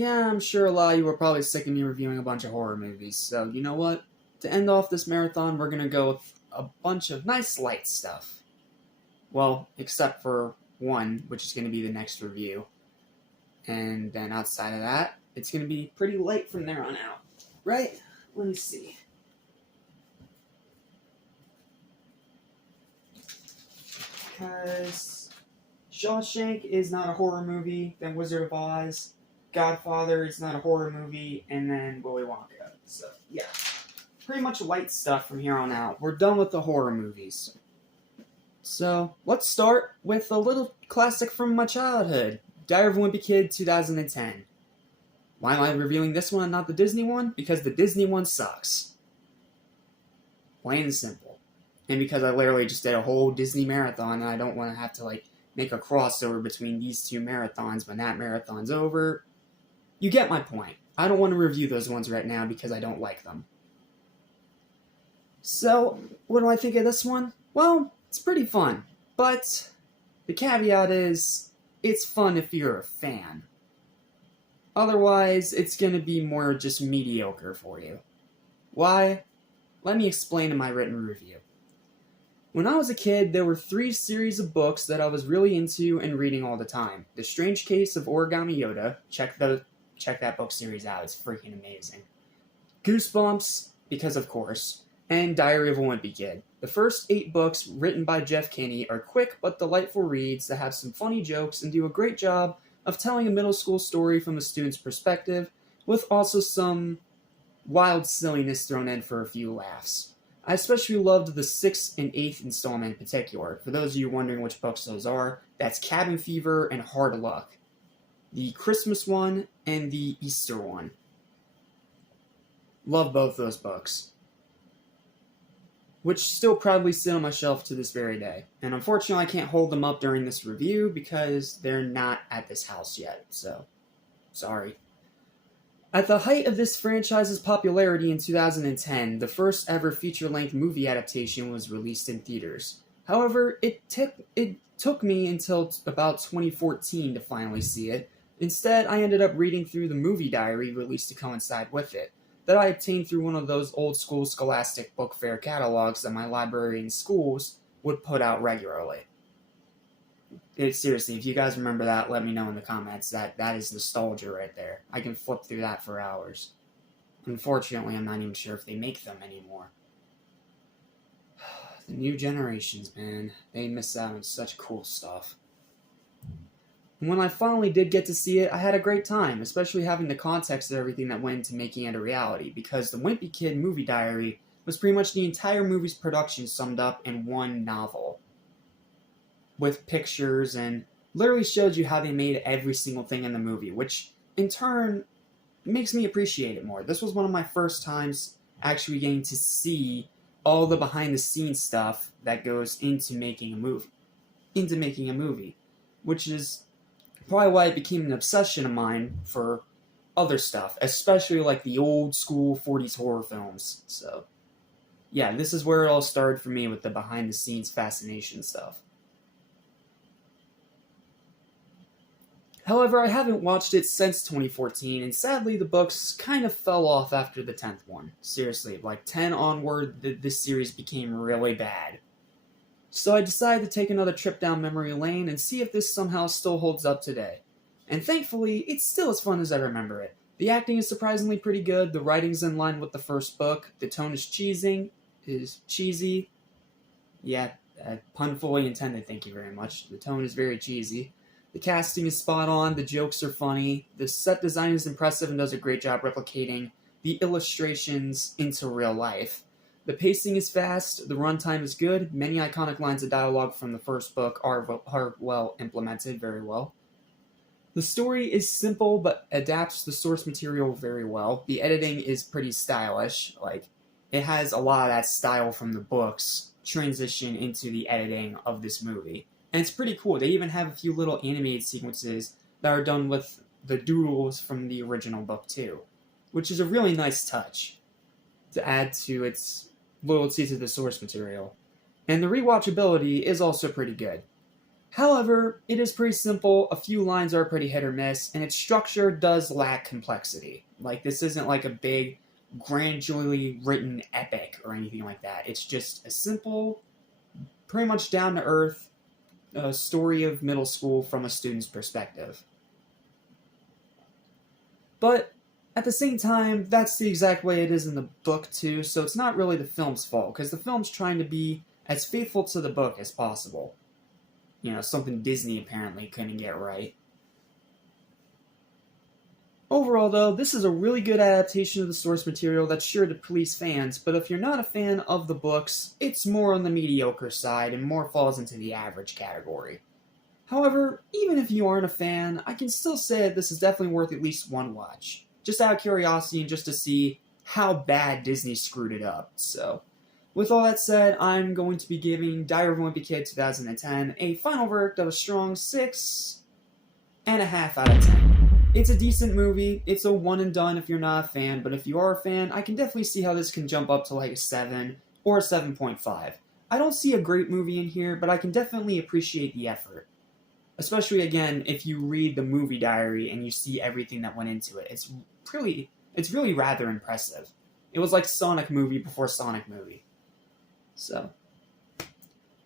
Yeah, I'm sure a lot of you are probably sick of me reviewing a bunch of horror movies, so you know what? To end off this marathon, we're gonna go with a bunch of nice light stuff. Well, except for one, which is gonna be the next review. And then outside of that, it's gonna be pretty light from there on out. Right? Let me see. Because Shawshank is not a horror movie, then Wizard of Oz, Godfather is not a horror movie, and then Willy Wonka. So, yeah. Pretty much light stuff from here on out. We're done with the horror movies. So, let's start with a little classic from my childhood. Diary of a Wimpy Kid, 2010. Why am I reviewing this one and not the Disney one? Because the Disney one sucks. Plain and simple. And because I literally just did a whole Disney marathon, and I don't want to have to, make a crossover between these two marathons when that marathon's over. You get my point. I don't want to review those ones right now because I don't like them. So, what do I think of this one? Well, it's pretty fun. But the caveat is, it's fun if you're a fan. Otherwise, it's going to be more just mediocre for you. Why? Let me explain in my written review. When I was a kid, there were 3 series of books that I was really into and reading all the time. The Strange Case of Origami Yoda, check that book series out, it's freaking amazing. Goosebumps, because of course, and Diary of a Wimpy Kid. The first 8 books, written by Jeff Kinney, are quick but delightful reads that have some funny jokes and do a great job of telling a middle school story from a student's perspective, with also some wild silliness thrown in for a few laughs. I especially loved the 6th and 8th installment in particular. For those of you wondering which books those are, that's Cabin Fever and Hard Luck. The Christmas one and the Easter one. Love both those books. Which still proudly sit on my shelf to this very day. And unfortunately I can't hold them up during this review because they're not at this house yet, so sorry. At the height of this franchise's popularity in 2010, the first ever feature-length movie adaptation was released in theaters. However, it took me until about 2014 to finally see it. Instead, I ended up reading through the movie diary released to coincide with it, that I obtained through one of those old-school Scholastic book fair catalogs that my library in schools would put out regularly. Seriously, if you guys remember that, let me know in the comments. That is nostalgia right there. I can flip through that for hours. Unfortunately, I'm not even sure if they make them anymore. The new generations, man. They miss out on such cool stuff. And when I finally did get to see it, I had a great time, especially having the context of everything that went into making it a reality, because the Wimpy Kid movie diary was pretty much the entire movie's production summed up in one novel. With pictures and literally showed you how they made every single thing in the movie, which in turn makes me appreciate it more. This was one of my first times actually getting to see all the behind the scenes stuff that goes into making a movie. Which is probably why it became an obsession of mine for other stuff, especially like the old school 40s horror films. So yeah, this is where it all started for me with the behind the scenes fascination stuff. However, I haven't watched it since 2014, and sadly the books kind of fell off after the 10th one. Seriously, like 10 onward, this series became really bad. So I decided to take another trip down memory lane and see if this somehow still holds up today. And thankfully, it's still as fun as I remember it. The acting is surprisingly pretty good, the writing's in line with the first book, the tone is cheesy. Yeah, pun fully intended, thank you very much. The tone is very cheesy. The casting is spot on, the jokes are funny, the set design is impressive and does a great job replicating the illustrations into real life. The pacing is fast, the runtime is good, many iconic lines of dialogue from the first book are well implemented very well. The story is simple but adapts the source material very well. The editing is pretty stylish, it has a lot of that style from the books transition into the editing of this movie. And it's pretty cool. They even have a few little animated sequences that are done with the doodles from the original book too, which is a really nice touch to add to its loyalty to the source material. And the rewatchability is also pretty good. However, it is pretty simple, a few lines are pretty hit or miss, and its structure does lack complexity. Like, this isn't like a big, grandiosely written epic or anything like that. It's just a simple, pretty much down-to-earth story of middle school from a student's perspective. But at the same time, that's the exact way it is in the book too, so it's not really the film's fault, because the film's trying to be as faithful to the book as possible. You know, something Disney apparently couldn't get right. Overall, though, this is a really good adaptation of the source material that's sure to please fans, but if you're not a fan of the books, it's more on the mediocre side and more falls into the average category. However, even if you aren't a fan, I can still say that this is definitely worth at least one watch. Just out of curiosity and just to see how bad Disney screwed it up. So, with all that said, I'm going to be giving Diary of a Wimpy Kid 2010 a final verdict of a strong 6.5 out of 10. It's a decent movie. It's a one and done if you're not a fan, but if you are a fan, I can definitely see how this can jump up to like a 7 or a 7.5. I don't see a great movie in here, but I can definitely appreciate the effort. Especially, again, if you read the movie diary and you see everything that went into it. It's really rather impressive. It was like Sonic movie before Sonic movie. So,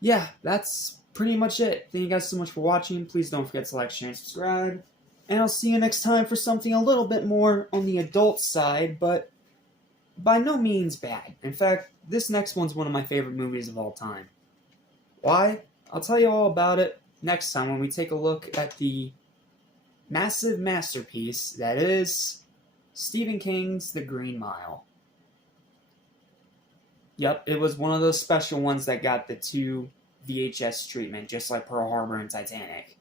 yeah, that's pretty much it. Thank you guys so much for watching. Please don't forget to like, share, and subscribe. And I'll see you next time for something a little bit more on the adult side, but by no means bad. In fact, this next one's one of my favorite movies of all time. Why? I'll tell you all about it next time when we take a look at the massive masterpiece that is Stephen King's The Green Mile. Yep, it was one of those special ones that got the 2 VHS treatment, just like Pearl Harbor and Titanic.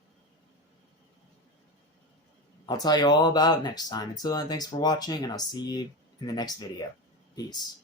I'll tell you all about it next time. Until then, thanks for watching, and I'll see you in the next video. Peace.